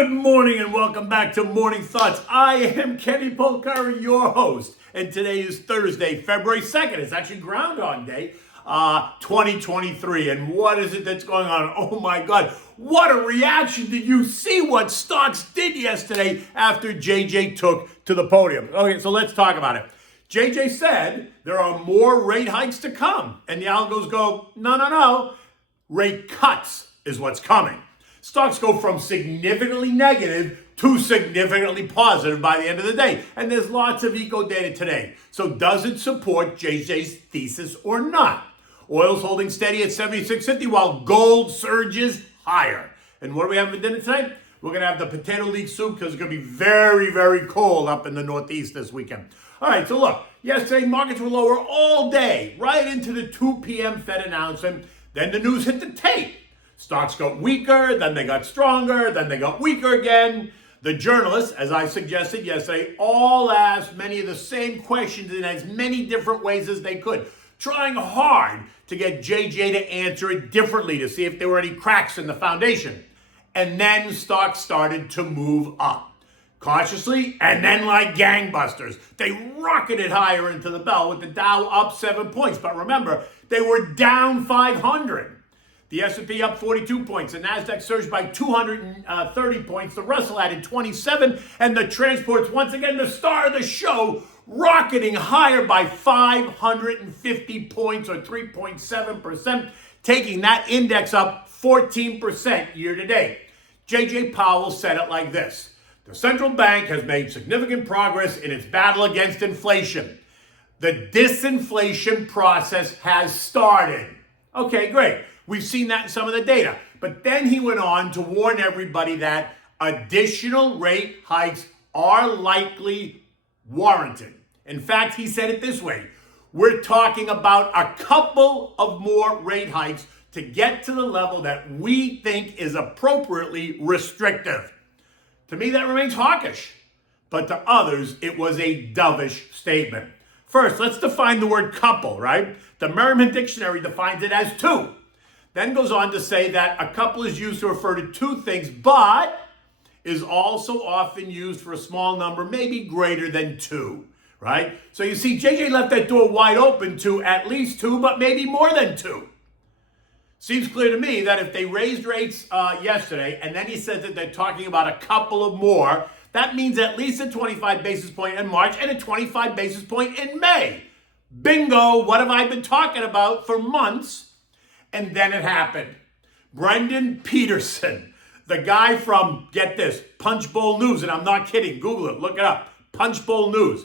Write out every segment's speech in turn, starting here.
Good morning and welcome back to Morning Thoughts. I am Kenny Polcari, your host, and today is Thursday, February 2nd. It's actually Groundhog Day, 2023. And what is it that's going on? Oh my God, what a reaction. Did you see what stocks did yesterday after JJ took to the podium? Okay, so let's talk about it. JJ said there are more rate hikes to come, and the algos go, no, rate cuts is what's coming. Stocks go from significantly negative to significantly positive by the end of the day. And there's lots of eco data today. So does it support JJ's thesis or not? Oil's holding steady at $76.50 while gold surges higher. And what do we have for dinner tonight? We're going to have the potato leek soup because it's going to be very, very cold up in the Northeast this weekend. All right, so look, yesterday markets were lower all day, right into the 2 p.m. Fed announcement. Then the news hit the tape. Stocks got weaker, then they got stronger, then they got weaker again. The journalists, as I suggested yesterday, all asked many of the same questions in as many different ways as they could, trying hard to get JJ to answer it differently to see if there were any cracks in the foundation. And then stocks started to move up. Cautiously, and then like gangbusters, they rocketed higher into the bell with the Dow up 7 points. But remember, they were down 500. The S&P up 42 points. The NASDAQ surged by 230 points. The Russell added 27. And the transports, once again, the star of the show, rocketing higher by 550 points or 3.7%, taking that index up 14% year to date. J.J. Powell said it like this. The central bank has made significant progress in its battle against inflation. The disinflation process has started. Okay, great. We've seen that in some of the data. But then he went on to warn everybody that additional rate hikes are likely warranted. In fact, he said it this way. We're talking about a couple of more rate hikes to get to the level that we think is appropriately restrictive. To me, that remains hawkish. But to others, it was a dovish statement. First, let's define the word couple, right? The Merriam Dictionary defines it as two. Then goes on to say that a couple is used to refer to two things, but is also often used for a small number, maybe greater than two, right? So you see, JJ left that door wide open to at least two, but maybe more than two. Seems clear to me that if they raised rates yesterday, and then he said that they're talking about a couple of more, that means at least a 25 basis point in March and a 25 basis point in May. Bingo, what have I been talking about for months? And then it happened. Brendan Peterson, the guy from, get this, Punchbowl News, and I'm not kidding, Google it, look it up, Punchbowl News.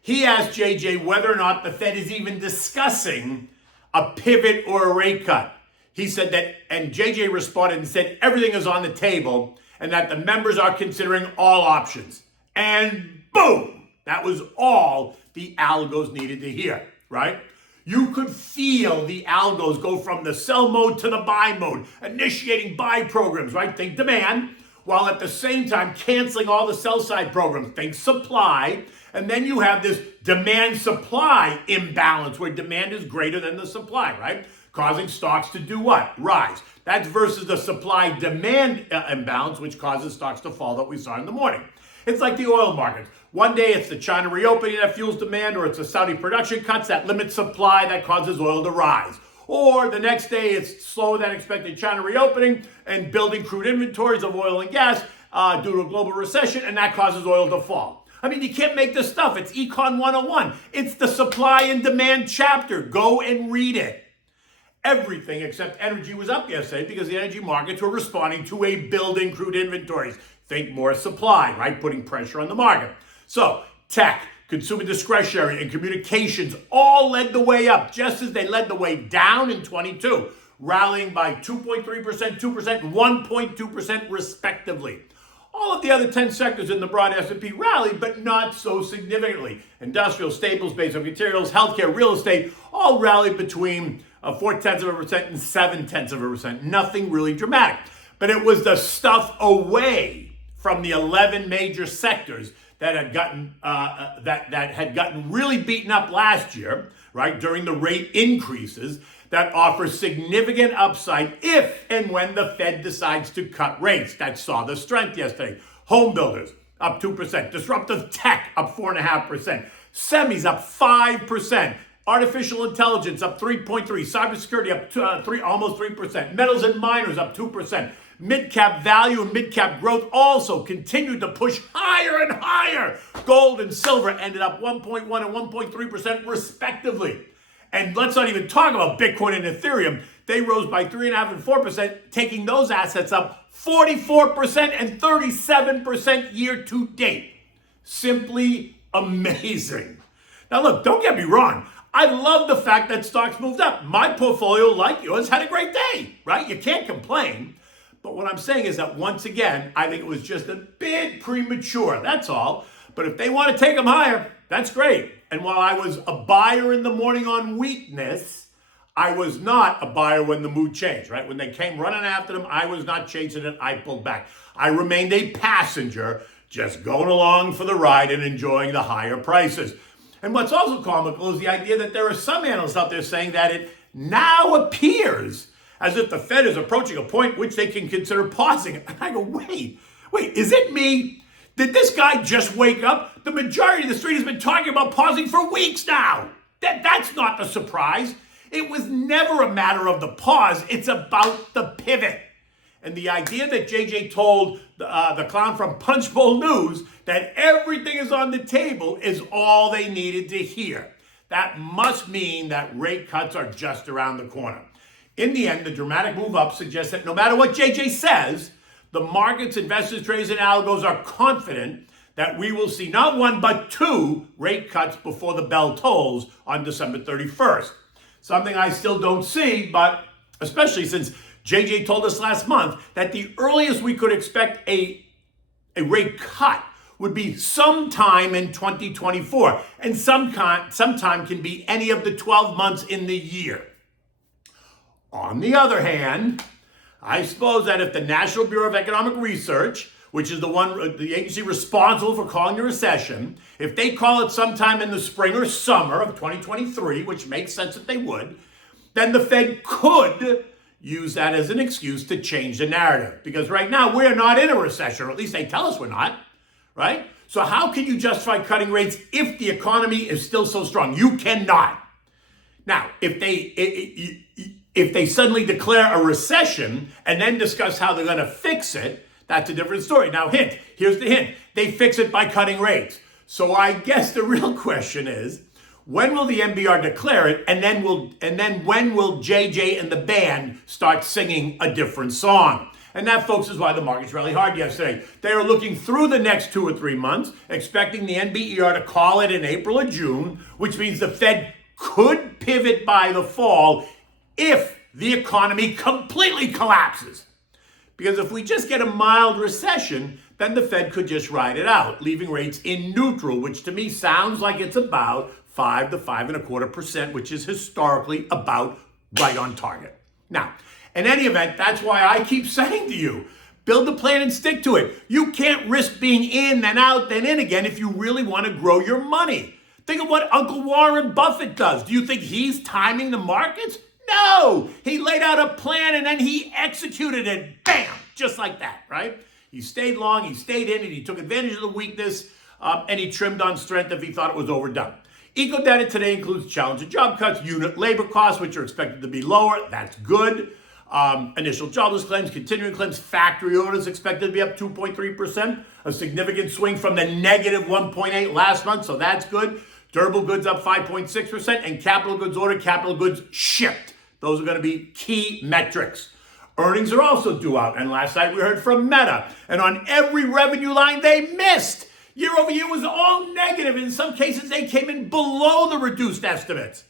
He asked JJ whether or not the Fed is even discussing a pivot or a rate cut. He said that, and JJ responded and said everything is on the table and that the members are considering all options. And boom, that was all the algos needed to hear, right? You could feel the algos go from the sell mode to the buy mode, initiating buy programs, right? Think demand, while at the same time canceling all the sell side programs. Think supply. And then you have this demand-supply imbalance where demand is greater than the supply, right? Causing stocks to do what? Rise. That's versus the supply-demand imbalance, which causes stocks to fall that we saw in the morning. It's like the oil market. One day it's the China reopening that fuels demand, or it's the Saudi production cuts that limit supply that causes oil to rise. Or the next day it's slower than expected China reopening and building crude inventories of oil and gas due to a global recession, and that causes oil to fall. I mean, you can't make this stuff. It's Econ 101. It's the supply and demand chapter. Go and read it. Everything except energy was up yesterday because the energy markets were responding to a building crude inventories. Think more supply, right? Putting pressure on the market. So tech, consumer discretionary, and communications all led the way up, just as they led the way down in 22, rallying by 2.3%, 2%, and 1.2% respectively. All of the other 10 sectors in the broad S&P rallied, but not so significantly. Industrial, staples, basic materials, healthcare, real estate, all rallied between 0.4% and 0.7%. Nothing really dramatic. But it was the stuff away from the 11 major sectors that had gotten that had gotten really beaten up last year, right, during the rate increases, that offers significant upside if and when the Fed decides to cut rates. That saw the strength yesterday. Home builders up 2%. Disruptive tech up 4.5%. Semis up 5%. Artificial intelligence up 3.3%. Cybersecurity up almost 3%. Metals and miners up 2%. Mid-cap value and mid-cap growth also continued to push higher and higher. Gold and silver ended up 1.1 and 1.3% respectively. And let's not even talk about Bitcoin and Ethereum. They rose by 3.5% and 4%, taking those assets up 44% and 37% year to date. Simply amazing. Now look, don't get me wrong. I love the fact that stocks moved up. My portfolio, like yours, had a great day, right? You can't complain. But what I'm saying is that once again, I think it was just a bit premature. That's all. But if they want to take them higher, that's great. And while I was a buyer in the morning on weakness, I was not a buyer when the mood changed, right? When they came running after them, I was not chasing it. I pulled back. I remained a passenger, just going along for the ride and enjoying the higher prices. And what's also comical is the idea that there are some analysts out there saying that it now appears as if the Fed is approaching a point which they can consider pausing. And I go, wait, is it me? Did this guy just wake up? The majority of the street has been talking about pausing for weeks now. That's not the surprise. It was never a matter of the pause. It's about the pivot. And the idea that JJ told the clown from Punchbowl News that everything is on the table is all they needed to hear. That must mean that rate cuts are just around the corner. In the end, the dramatic move up suggests that no matter what JJ says, the markets, investors, traders, and algos are confident that we will see not one but two rate cuts before the bell tolls on December 31st. Something I still don't see, but especially since JJ told us last month that the earliest we could expect a rate cut would be sometime in 2024, and sometime can be any of the 12 months in the year. On the other hand, I suppose that if the National Bureau of Economic Research, which is the agency responsible for calling a recession, if they call it sometime in the spring or summer of 2023, which makes sense that they would, then the Fed could use that as an excuse to change the narrative. Because right now we're not in a recession, or at least they tell us we're not, right? So how can you justify cutting rates if the economy is still so strong? You cannot. Now, if they suddenly declare a recession and then discuss how they're going to fix it, that's a different story. Now, here's the hint. They fix it by cutting rates. So I guess the real question is, when will the NBR declare it? And then when will JJ and the band start singing a different song? And that, folks, is why the market's rallied hard yesterday. They are looking through the next 2 or 3 months, expecting the NBER to call it in April or June, which means the Fed could pivot by the fall if the economy completely collapses. Because if we just get a mild recession, then the Fed could just ride it out, leaving rates in neutral, which to me sounds like it's about 5 to 5.25%, which is historically about right on target. Now, in any event, that's why I keep saying to you, build the plan and stick to it. You can't risk being in, then out, then in again if you really want to grow your money. Think of what Uncle Warren Buffett does. Do you think he's timing the markets? No, he laid out a plan and then he executed it. Bam, just like that, right? He stayed long, he stayed in it, he took advantage of the weakness, and he trimmed on strength if he thought it was overdone. Eco data today includes challenging job cuts, unit labor costs, which are expected to be lower. That's good. Initial jobless claims, continuing claims, factory orders expected to be up 2.3%, a significant swing from the negative 1.8 last month, so that's good. Durable goods up 5.6%, and capital goods ordered, capital goods shipped. Those are going to be key metrics. Earnings are also due out, and last night we heard from Meta, and on every revenue line they missed. Year over year was all negative. In some cases, they came in below the reduced estimates.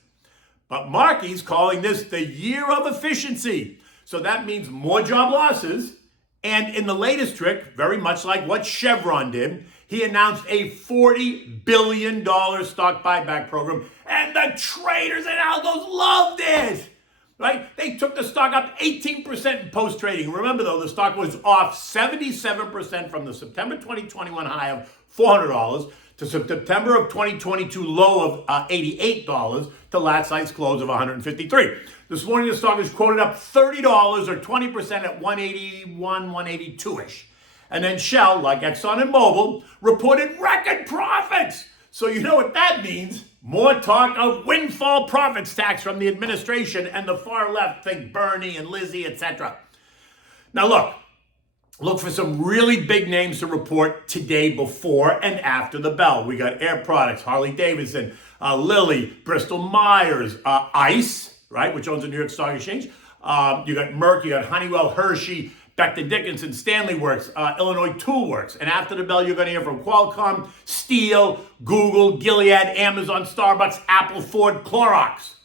But Markey's calling this the year of efficiency. So that means more job losses. And in the latest trick, very much like what Chevron did, he announced a $40 billion stock buyback program. And the traders and algos loved it. Right? They took the stock up 18% in post-trading. Remember, though, the stock was off 77% from the September 2021 high of $400 to September of 2022 low of $88 to last night's close of $153. This morning, the stock is quoted up $30 or 20% at 181, 182-ish. And then Shell, like Exxon and Mobil, reported record profits. So you know what that means. More talk of windfall profits tax from the administration and the far left, think Bernie and Lizzie, etc. Now look for some really big names to report today before and after the bell. We got Air Products, Harley-Davidson, Lilly, Bristol-Myers, ICE, right, which owns the New York Stock Exchange. You got Merck, you got Honeywell, Hershey, Becton Dickinson, Stanley Works, Illinois Tool Works. And after the bell, you're going to hear from Qualcomm, Steel, Google, Gilead, Amazon, Starbucks, Apple, Ford, Clorox.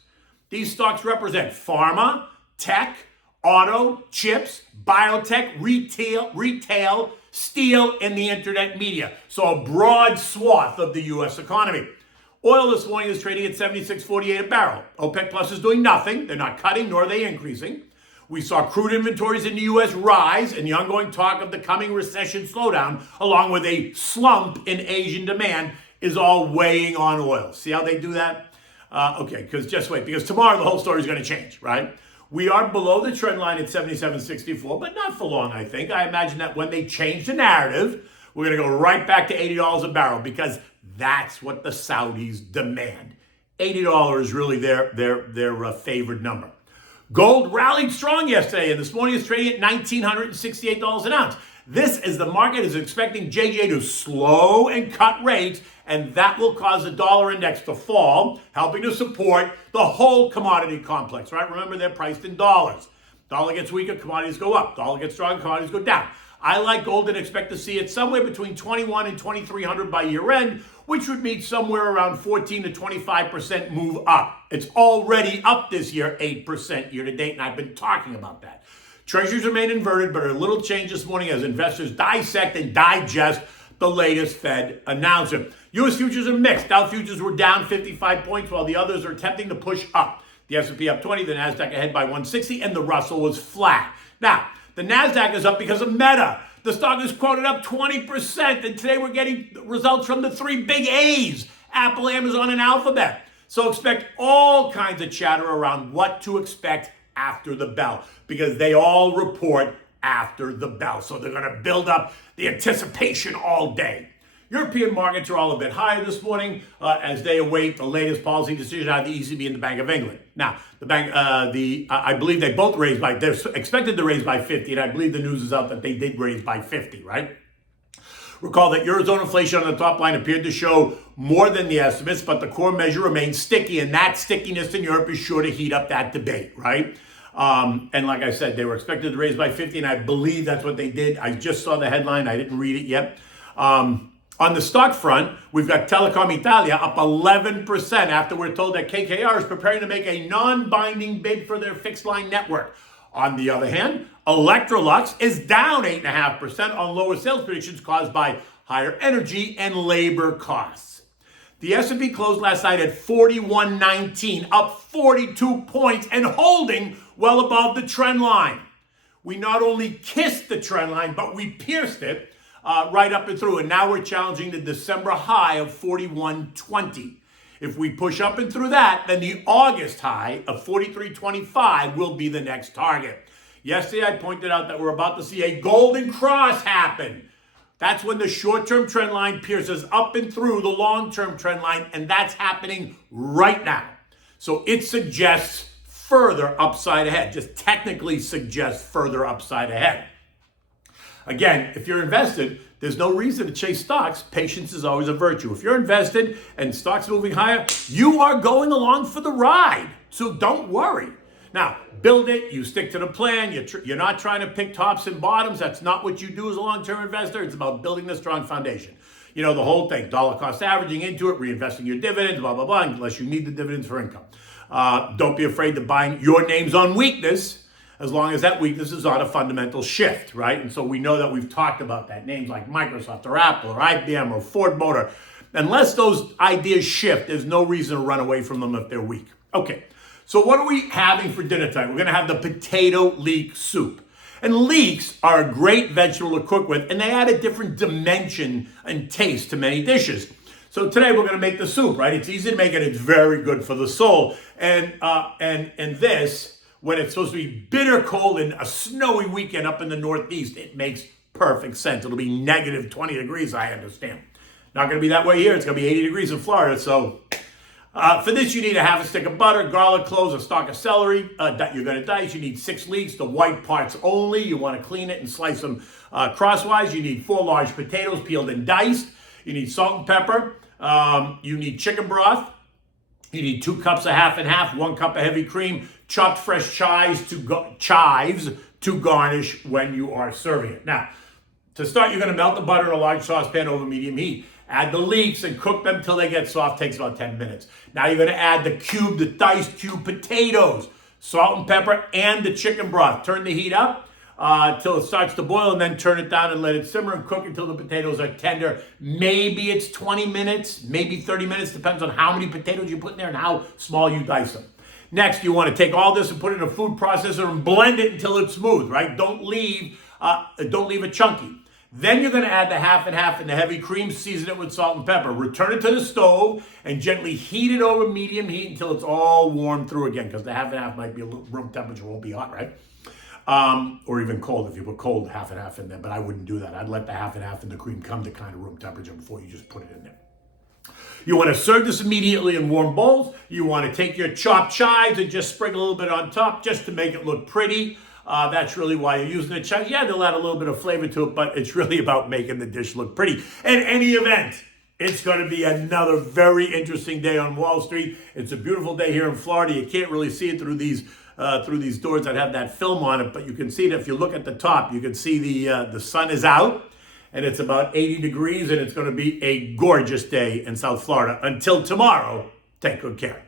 These stocks represent pharma, tech, auto, chips, biotech, retail, steel, and the internet media. So a broad swath of the U.S. economy. Oil this morning is trading at $76.48 a barrel. OPEC Plus is doing nothing. They're not cutting, nor are they increasing. We saw crude inventories in the U.S. rise, and the ongoing talk of the coming recession slowdown, along with a slump in Asian demand, is all weighing on oil. See how they do that? Okay, because just wait, because tomorrow the whole story is going to change, right? We are below the trend line at 77.64, but not for long, I think. I imagine that when they change the narrative, we're going to go right back to $80 a barrel because that's what the Saudis demand. $80 is really their favored number. Gold rallied strong yesterday, and this morning is trading at $1,968 an ounce. This is the market is expecting JJ to slow and cut rates, and that will cause the dollar index to fall, helping to support the whole commodity complex, right? Remember, they're priced in dollars. Dollar gets weaker, commodities go up. Dollar gets stronger, commodities go down. I like gold and expect to see it somewhere between 21 and 2,300 by year end, which would mean somewhere around 14 to 25% move up. It's already up this year, 8% year to date, and I've been talking about that. Treasuries remain inverted, but a little change this morning as investors dissect and digest the latest Fed announcement. U.S. futures are mixed. Dow futures were down 55 points, while the others are attempting to push up. The S&P up 20, the NASDAQ ahead by 160, and the Russell was flat. Now, the NASDAQ is up because of Meta. The stock is quoted up 20%, and today we're getting results from the three big A's, Apple, Amazon, and Alphabet. So expect all kinds of chatter around what to expect after the bell, because they all report after the bell. So they're going to build up the anticipation all day. European markets are all a bit higher this morning as they await the latest policy decision out of the ECB and the Bank of England. Now, I believe they both raised they're expected to raise by 50, and I believe the news is out that they did raise by 50, right? Recall that Eurozone inflation on the top line appeared to show more than the estimates, but the core measure remains sticky, and that stickiness in Europe is sure to heat up that debate, right? And like I said, they were expected to raise by 50, and I believe that's what they did. I just saw the headline. I didn't read it yet. On the stock front, we've got Telecom Italia up 11% after we're told that KKR is preparing to make a non-binding bid for their fixed line network. On the other hand, Electrolux is down 8.5% on lower sales predictions caused by higher energy and labor costs. The S&P closed last night at 41.19, up 42 points and holding well above the trend line. We not only kissed the trend line, but we pierced it right up and through. And now we're challenging the December high of 41.20. If we push up and through that, then the August high of 43.25 will be the next target. Yesterday, I pointed out that we're about to see a golden cross happen. That's when the short-term trend line pierces up and through the long-term trend line, and that's happening right now. So it suggests further upside ahead, just technically suggests further upside ahead. Again, if you're invested, there's no reason to chase stocks. Patience is always a virtue. If you're invested and stocks moving higher, you are going along for the ride. So don't worry. Now, build it. You stick to the plan. You're not trying to pick tops and bottoms. That's not what you do as a long-term investor. It's about building a strong foundation. You know, the whole thing, dollar cost averaging into it, reinvesting your dividends, blah, blah, blah, unless you need the dividends for income. Don't be afraid to buy your names on weakness, as long as that weakness is not a fundamental shift, right? And so we know that we've talked about that. Names like Microsoft or Apple or IBM or Ford Motor. Unless those ideas shift, there's no reason to run away from them if they're weak. Okay, so what are we having for dinner tonight? We're going to have the potato leek soup. And leeks are a great vegetable to cook with, and they add a different dimension and taste to many dishes. So today we're going to make the soup, right? It's easy to make it. It's very good for the soul. And this, when it's supposed to be bitter cold and a snowy weekend up in the Northeast, it makes perfect sense. It'll be negative 20 degrees, I understand. Not going to be that way here. It's going to be 80 degrees in Florida. So for this, you need a half a stick of butter, garlic cloves, a stalk of celery that you're going to dice. You need 6 leeks, the white parts only. You want to clean it and slice them crosswise. You need 4 large potatoes peeled and diced. You need salt and pepper. You need chicken broth. You need 2 cups of half and half, 1 cup of heavy cream, chopped fresh chives to garnish when you are serving it. Now, to start, you're going to melt the butter in a large saucepan over medium heat. Add the leeks and cook them till they get soft. Takes about 10 minutes. Now you're going to add the diced cube potatoes, salt and pepper, and the chicken broth. Turn the heat up till it starts to boil, and then turn it down and let it simmer and cook until the potatoes are tender. Maybe it's 20 minutes, maybe 30 minutes. Depends on how many potatoes you put in there and how small you dice them. Next, you want to take all this and put it in a food processor and blend it until it's smooth, right? Don't leave it chunky. Then you're going to add the half and half and the heavy cream, season it with salt and pepper. Return it to the stove and gently heat it over medium heat until it's all warmed through again, because the half and half might be a little, room temperature, won't be hot, right? Or even cold if you put cold half and half in there, but I wouldn't do that. I'd let the half and half and the cream come to kind of room temperature before you just put it in there. You want to serve this immediately in warm bowls. You want to take your chopped chives and just sprinkle a little bit on top just to make it look pretty. That's really why you're using the chives. Yeah, they'll add a little bit of flavor to it, but it's really about making the dish look pretty. In any event, it's going to be another very interesting day on Wall Street. It's a beautiful day here in Florida. You can't really see it through these doors that have that film on it, but you can see it if you look at the top. You can see the sun is out, and it's about 80 degrees, and it's going to be a gorgeous day in South Florida. Until tomorrow, take good care.